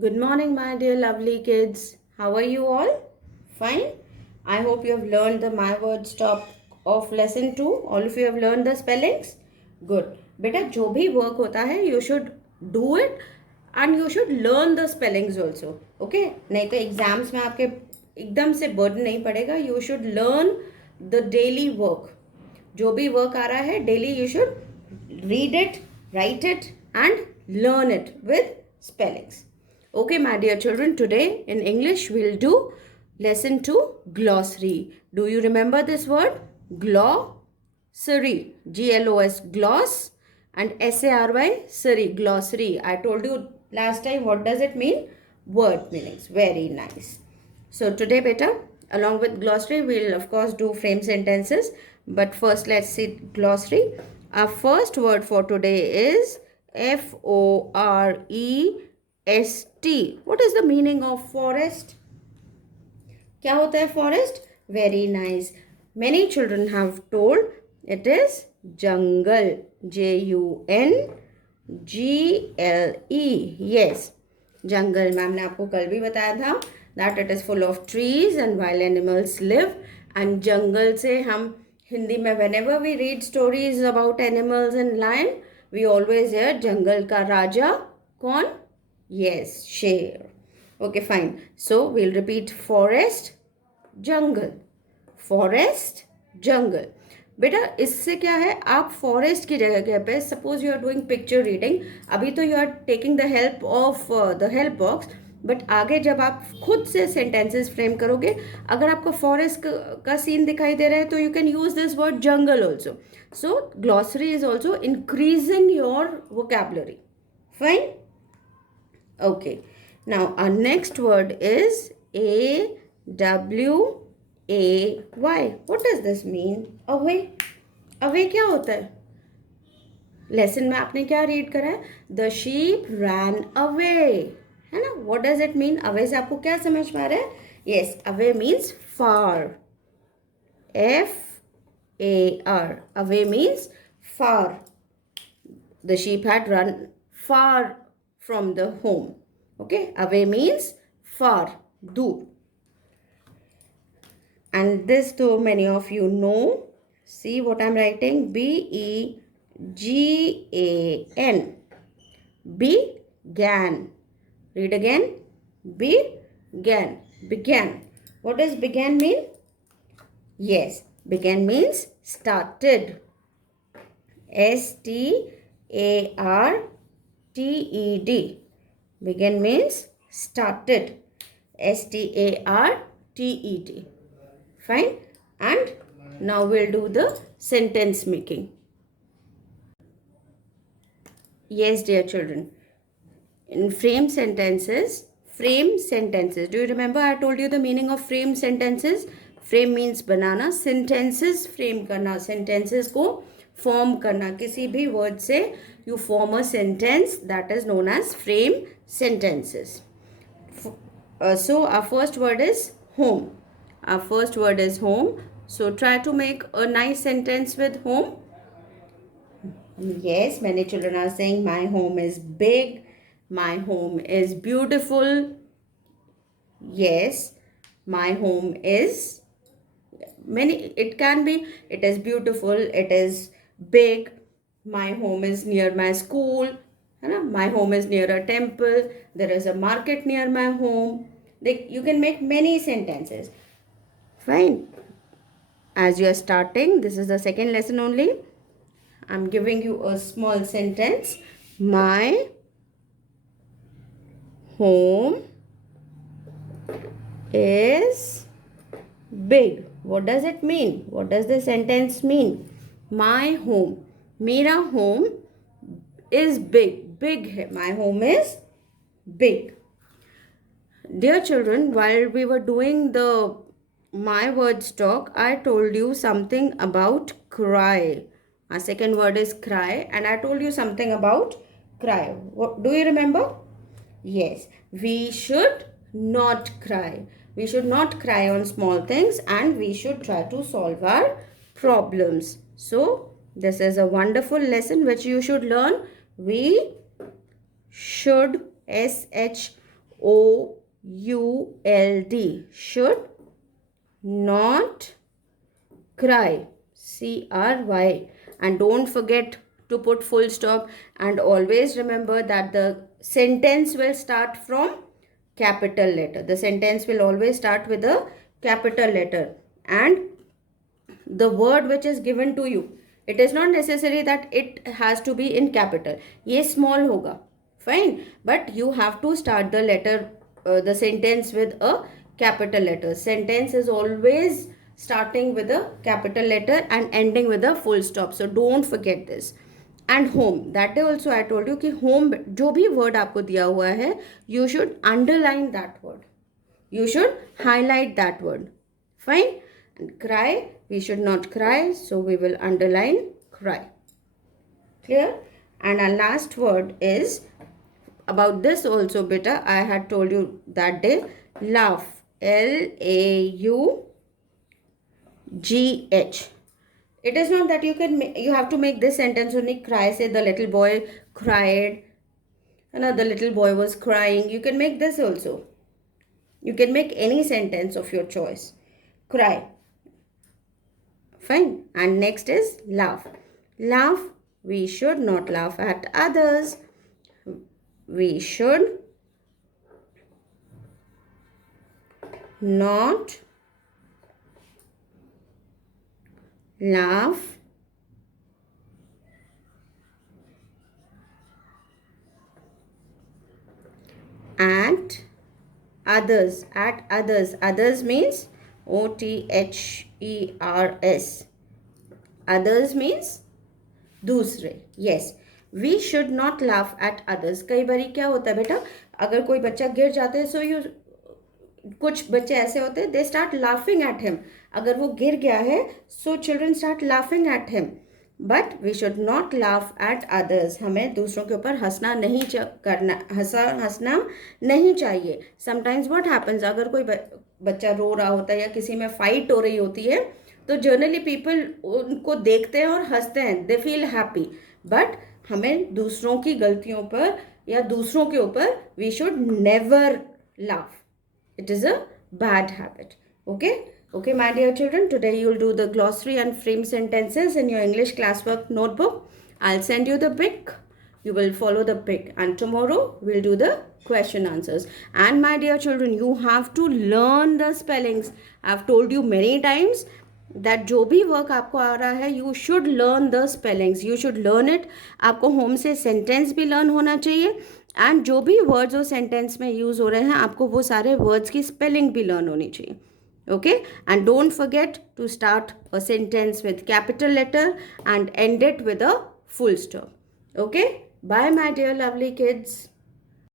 Good morning, my dear lovely kids. How are you all? Fine. I hope you have learned the My Word Stop of lesson 2. All of you have learned the spellings? Good. बेटा जो भी work होता है you should do it and you should learn the spellings also. Okay? नहीं तो exams में आपके एकदम से बर्डन नहीं पड़ेगा. You should learn the daily work. जो भी वर्क आ रहा है daily you should read it, write it and learn it with spellings. Okay, my dear children, today in English we'll do lesson 2 glossary. Do you remember this word? Glossary. G-L-O-S, gloss, and S-A-R-Y, sary, glossary. I told you last time what does it mean? Word meanings. Very nice. So today, beta, along with glossary, we'll of course do frame sentences. But first, let's see glossary. Our first word for today is Forest. What is the meaning of forest? क्या होता है forest? Very nice. Many children have told it is jungle. Jungle. Yes. Jungle. Ma'am ने आपको कल भी बताया था that it is full of trees and wild animals live. And jungle से हम हिंदी में whenever we read stories about animals and lion, we always hear जंगल का राजा कौन? Yes, शेर. Okay, fine. So we'll repeat forest, jungle. Forest, jungle. बेटा इससे क्या है, आप फॉरेस्ट की जगह पे suppose you are doing picture reading, अभी तो you are taking the help of the help box, but आगे जब आप खुद से सेंटेंसेस फ्रेम करोगे, अगर आपको फॉरेस्ट का सीन दिखाई दे रहा है तो you can use this word jungle also. So glossary is also increasing your vocabulary. Fine. Okay, now our next word is away. What does this mean? Away. Away क्या होता है? लेसन में आपने क्या रीड करा है? The sheep ran away. है ना? What does it mean? Away से आपको क्या समझ में आ रहा है? Yes, away means far. F-A-R. Away means far. The sheep had run far from the home. Okay, away means far, दूर. And this too many of you know. See what I'm writing? B-E-G-A-N. Began. Read again. Began. Began. What does began mean? Yes, began means started. S-T-A-R-T-E-D. Began means started. S-T-A-R-T-E-D. Fine. And now we'll do the sentence making. Yes, dear children. In frame sentences. Do you remember I told you the meaning of frame sentences? Frame means banana. Sentences frame करना. Sentences को form करना. किसी भी word से you form a sentence, that is known as frame sentences. So our first word is home. Our first word is home. So try to make a nice sentence with home. Yes, many children are saying my home is big. My home is beautiful. Yes, my home is it can be, it is beautiful, it is big. My home is near my school. My home is near a temple. There is a market near my home. You can make many sentences. Fine. As you are starting, this is the second lesson only. I'm giving you a small sentence. My home is big. What does it mean? What does the sentence mean? My home. मेरा home is big. Big है. My home is big. Dear children, while we were doing the My Words talk, I told you something about cry. Our second word is cry, and I told you something about cry. What do you remember? Yes, we should not cry. We should not cry on small things, and we should try to solve our problems. So, this is a wonderful lesson which you should learn. We should, O-U-L-D. Should not cry. C-R-Y. And don't forget to put full stop, and always remember that the sentence will start from capital letter. The sentence will always start with a capital letter, and the word which is given to you, it is not necessary that it has to be in capital. ये small होगा, fine, but you have to start the letter, the sentence with a capital letter. Sentence is always starting with a capital letter and ending with a full stop, so don't forget this. And home, that day also I told you कि home जो भी word आपको दिया हुआ है, you should underline that word, you should highlight that word, fine. And cry, we should not cry, so we will underline cry. Clear? And our last word is, about this also beta, I had told you that day, laugh. L-A-U-G-H. It is not that you have to make this sentence only. Cry, say the little boy cried, the little boy was crying. You can make this also. You can make any sentence of your choice. Cry. Fine. And next is laugh. Laugh. We should not laugh at others. We should not laugh at others. At others. Others means O-T-H-E-R-S. Others means दूसरे. Yes, we should not laugh at others. कई बारी क्या होता है बेटा, अगर कोई बच्चा गिर जाता है, so you, कुछ बच्चे ऐसे होते हैं, they start laughing at him. अगर वो गिर गया है, so children start laughing at him. But we should not laugh at others. हमें दूसरों के ऊपर हंसना नहीं हंसना नहीं चाहिए. Sometimes what happens, अगर कोई बच्चा रो रहा होता है या किसी में फाइट हो रही होती है, तो जनरली पीपल उनको देखते हैं और हंसते हैं, दे फील हैप्पी. बट हमें दूसरों की गलतियों पर या दूसरों के ऊपर we should never laugh. It is a bad habit. Okay, my dear children, today you will do the glossary and frame sentences in your English classwork notebook. I'll send you the pic. You will follow the pic, and tomorrow we'll do the question answers. And my dear children, you have to learn the spellings. I've told you many times that जो भी work आपको आ रहा है, you should learn the spellings. You should learn it. आपको home से sentence भी learn होना चाहिए, एंड जो भी वर्ड्स और सेंटेंस में यूज़ हो रहे हैं, आपको वो सारे वर्ड्स की स्पेलिंग भी लर्न होनी चाहिए. Okay, and don't forget to start a sentence with capital letter and end it with a full stop. Okay, bye my dear lovely kids.